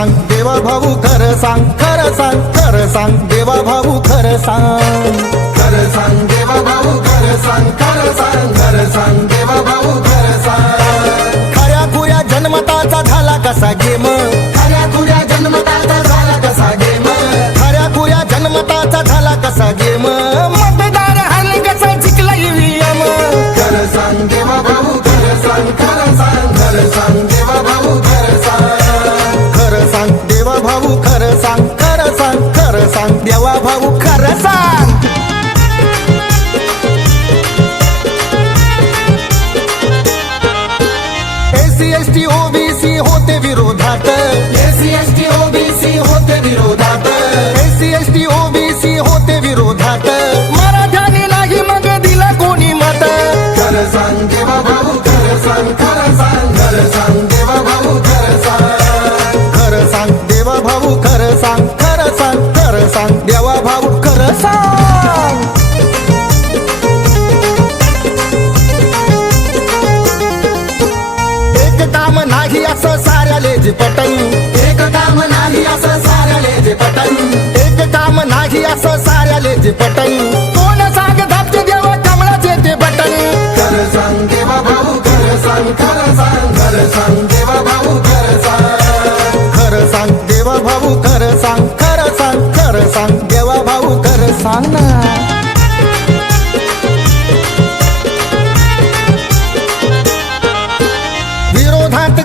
सांग देवा भाऊ खर सांग खर सांग खर सांग देवा भाऊ खर सांग. खर सांग देवा भाऊ खर सांग खर सांग खर सांग देवा भाऊ विरोधात. एसी एस टी ओबीसी होते विरोधात. एसी एस टी ओबीसी होते विरोधात. मराठ्याने नाही मग दिला कोणी मत? खरं सांग देवा भाऊ खरं सांग खरं सांग खरं सांग देवा भाऊ खरं सांग खरं सांग देवा भाऊ खरं सांग खरं सांग खरं सांग देवा भाऊ खरं सांग जे पटन एक काम नाही असं साऱ्याले जे पटन एक काम नाही असं साऱ्याले जे पटन कोण सांग धापचे देवा कमळाचे ते बटन खरं सांग देवा भाऊ खरं सांग खरं सांग खरं सांग देवा भाऊ खरं सांग. खरं सांग देवा भाऊ खरं सांग खरं सांग खरं सांग देवा भाऊ खरं सांग ना. विरोधात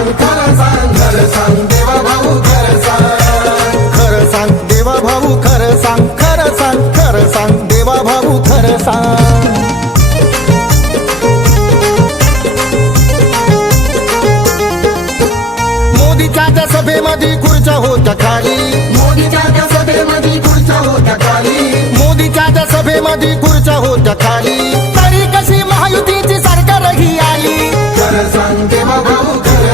सांग खरं सांग खरं सांग देवा भाऊ खरं सांग. खरं सांग देवा भाऊ खरं सांग खरं सांग खरं सांग देवा भाऊ खरं सांग. मोदीच्या त्या सभेमध्ये खुर्च्या होत्या खाली. मोदीच्या त्या सभेमध्ये खुर्च्या होत्या खाली. मोदीच्या त्या सभेमध्ये खुर्च्या होत्या खाली.